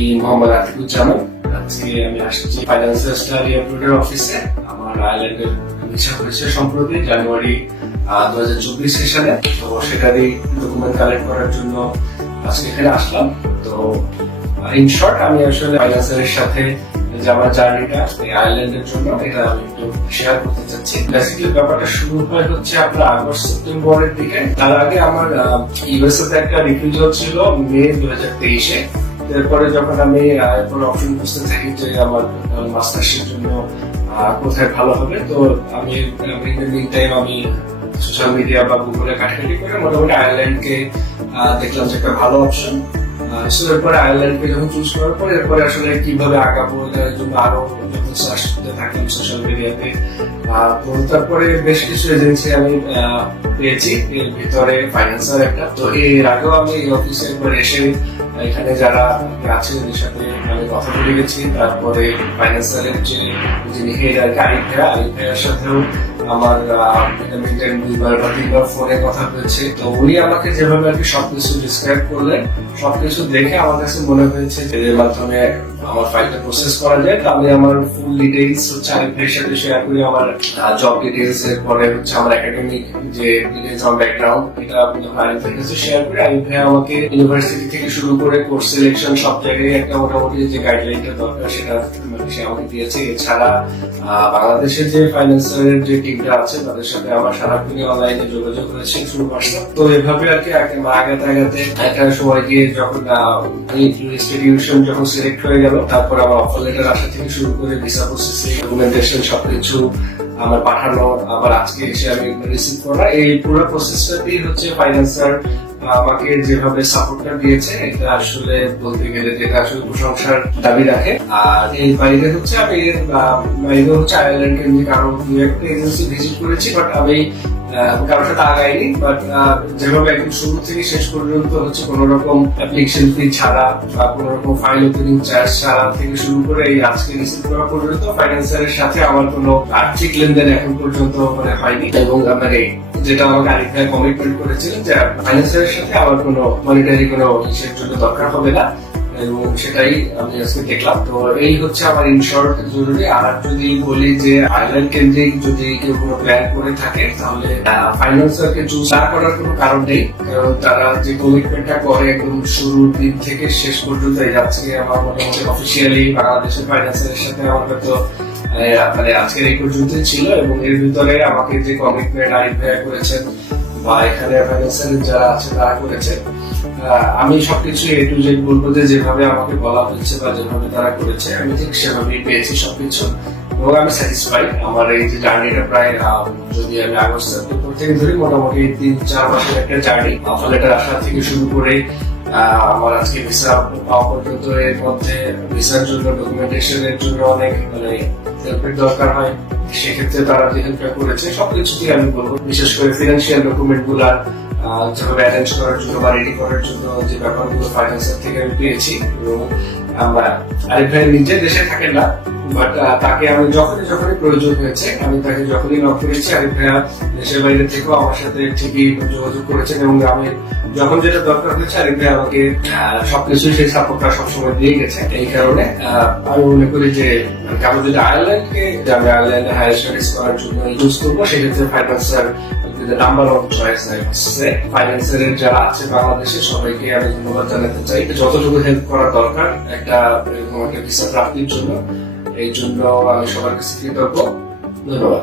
আমি মোহাম্মদ আতিকুজ্জামান। আজকে আমি আসছি ফাইন্যান্সিয়াল স্টাডি অ্যাপ্রুভের অফিসে। আমার আয়ারল্যান্ডের ভিসা হয়েছে সম্প্রতি জানুয়ারি 2024 সেশনে। তো সেটারই ডকুমেন্ট কালেক্ট করার জন্য আজকে এখানে আসলাম। তো ইন শর্ট আমি আসলে ফাইন্যান্সিয়ালের সাথে যে আমার জার্নিটা এই আয়ারল্যান্ডের জন্য এটা আমি একটু শেয়ার করতে চাচ্ছি। বেসিক্যালি ব্যাপারটা শুরু হয় হচ্ছে আপনার আগস্ট সেপ্টেম্বরের দিকে। তার আগে আমার ইউএসএ তে একটা রিফিউজাল ছিল মে 2023-এ। এরপরে যখন আমি কোনো অপশন খুঁজতে থাকি যে আমার মাস্টার্সের জন্য কোথায় ভালো হবে, তো আমি আমি সোশ্যাল মিডিয়া বা গুগলে ঘাটাঘাটি করে মোটামুটি আয়ারল্যান্ডকে দেখলাম যে একটা ভালো অপশন। এরপরে আয়ারল্যান্ডকে যখন চুজ করার পর এরপরে আসলে কিভাবে আগাবো এটার জন্য আরো সার্চ করতে থাকলাম সোশ্যাল মিডিয়াতে। তো তারপরে বেশ কিছু এজেন্সি আমি পেয়েছি, এর ভিতরে ফাইন্যান্সিয়াল একটা। তো এর আগেও আমি এই অফিসে একবার এসে এখানে যারা আছে ওদের সাথে আমি কথা বলে গেছি। তারপরে ফাইন্যান্সিয়ালের যিনি হেড আর কি আরিফ ভাইয়ার সাথেও আমার দুইবার বা তিনবার ফোনে কথা হয়েছে। তো উনি আমাকে যেভাবে আর কি সবকিছু ডিসক্রাইব করলেন, সবকিছু দেখে আমার কাছে মনে হয়েছে যে এর মাধ্যমে আমার ফাইলটা প্রসেস করা যায়। তো আমি আমার ফুল ডিটেইলস হচ্ছে আরিফ ভাইয়ের সাথে শেয়ার করি, আমার জব ডিটেইলস এর পরে হচ্ছে আমার একাডেমিক যে ডিটেইলস, আমার ব্যাকগ্রাউন্ড, এটা আরিফ ভাইয়ের কাছে শেয়ার করি। আরিফ ভাই আমাকে ইউনিভার্সিটি থেকে শুরু করে কোর্স সিলেকশন সব জায়গায় একটা মোটামুটি যে গাইডলাইনটা দরকার সেটা সে আমাকে দিয়েছে। এছাড়া বাংলাদেশের যে ফাইন্যান্সিয়াল যে টিমটা আছে তাদের সাথে আমার সারাদিনই অনলাইনে যোগাযোগ হয়েছে শুরু করছিলাম। তো এভাবে আর কি আগাতে একটা সময় গিয়ে যখন ইনস্টিটিউশন যখন সিলেক্ট হয়ে গেল, তারপর আমার অফার লেটার আসা থেকে শুরু করে ভিসা প্রসেসিং, ডকুমেন্টেশন সবকিছু আমার পাঠানো, আবার আজকে এসে আমি রিসিভ করা, এই পুরো প্রসেসটাই হচ্ছে ফাইন্যান্সিয়াল আমাকে যেভাবে সাপোর্টটা দিয়েছে এটা আসলে বলতে গেলে যেটা আসলে প্রশংসার দাবি রাখে। আর এই বাইরে হচ্ছে আমি এর বাইরে হচ্ছে আয়ারল্যান্ড কেন্দ্রিক আরো দু একটা এজেন্সি ভিজিট করেছি, বাট আমি কারোর সাথে আগাইনি। বাট যেভাবে একদম শুরু থেকে শেষ পর্যন্ত হচ্ছে কোন রকম অ্যাপ্লিকেশন ফি ছাড়া বা কোন রকম ফাইল ওপেনিং চার্জ ছাড়া থেকে শুরু করে এই আজকে রিসিভ করা পর্যন্ত ফাইন্যান্সিয়ালের সাথে আমার কোনো আর্থিক লেনদেন এখন পর্যন্ত মানে হয়নি। এবং মানে যেটা আমাকে আরিফ ভাই কমিটমেন্ট করেছিলেন যে ফাইন্যান্সিয়ালের সাথে আমার কোনো মনিটারি কোনো হিসের জন্য দরকার হবে না, এবং সেটাই আমি আজকে দেখলাম। তো এই হচ্ছে আমার ইন শর্ট জরুরি। আর যদি বলি যে আয়ারল্যান্ড কেন্দ্রিক যদি কেউ কোনো প্ল্যান করে থাকে তাহলে ফাইন্যান্সিয়ালকে চুজ না করার কোনো কারণ নেই, কারণ তারা যে কমিটমেন্টটা করে একদম শুরুর দিন থেকে শেষ পর্যন্ত যাচ্ছে। আমার মোটামুটি অফিসিয়ালি বাংলাদেশের ফাইন্যান্সিয়ালের সাথে আমার হয়তো মানে আজকের এই পর্যন্তই ছিল, এবং এর ভিতরে আমাকে যে কমিটমেন্ট আরিফ ভাইয়া করেছেন বা এখানে ফাইন্যান্সিয়াল যারা আছে তারা করেছে, আমি সবকিছু এ টু জেড বলবো যে যেভাবে আমাকে বলা হয়েছে বা যেভাবে তারা করেছে আমি ঠিক সেভাবেই পেয়েছি সবকিছু, এবং আমি স্যাটিসফাইড। আমার এই যে জার্নিটা প্রায় যদি আমি আগস্ট সেপ্টেম্বর থেকে ধরি মোটামুটি 3-4 মাসের একটা জার্নি। অফার লেটার আসা থেকে শুরু করে আমার আজকে ভিসা পাওয়া পর্যন্ত, এর মধ্যে ভিসার জন্য ডকুমেন্টেশনের জন্য অনেক মানে হেল্পের দরকার হয়, সেক্ষেত্রে তারা যে হেল্পটা করেছে সবকিছুতেই আমি বলবো। বিশেষ করে ফিনান্সিয়াল ডকুমেন্ট গুলা যেভাবে অ্যারেঞ্জ করার জন্য বা রেডি করার জন্য যে ব্যাপারগুলো ফাইন্যান্সিয়াল থেকে আমি পেয়েছি। এবং আমরা আরিফ ভাই নিজে দেশে থাকেন না, বাট তাকে আমি যখনই প্রয়োজন হয়েছে আমি তাকে যখনই নক করেছি আরিফ ভাইয়া দেশের বাইরে থেকেও আমার সাথে ঠিকই যোগাযোগ করেছেন, এবং আমি যখন যেটা দরকার হয়েছে আরিফ ভাই আমাকে সবকিছুই সেই সাপোর্টটা সবসময় দিয়ে গেছে। এই কারণে আমি মনে করি যে আমি যদি আয়ারল্যান্ডকে আমি আয়ারল্যান্ডে হায়ার স্টাডিজ করার জন্য ইউজ করবো, সেক্ষেত্রে ফাইন্যান্সিয়াল নাম্বার অফ চয়েস আছে। ফাইন্যান্সিয়াল যারা আছে বাংলাদেশে সবাইকে আমি ধন্যবাদ জানাতে চাই, যতটুকু হেল্প করা দরকার একটা ভিসা প্রাপ্তির জন্য, এই জন্য আমি সবার কাছে কৃতজ্ঞ। ধন্যবাদ।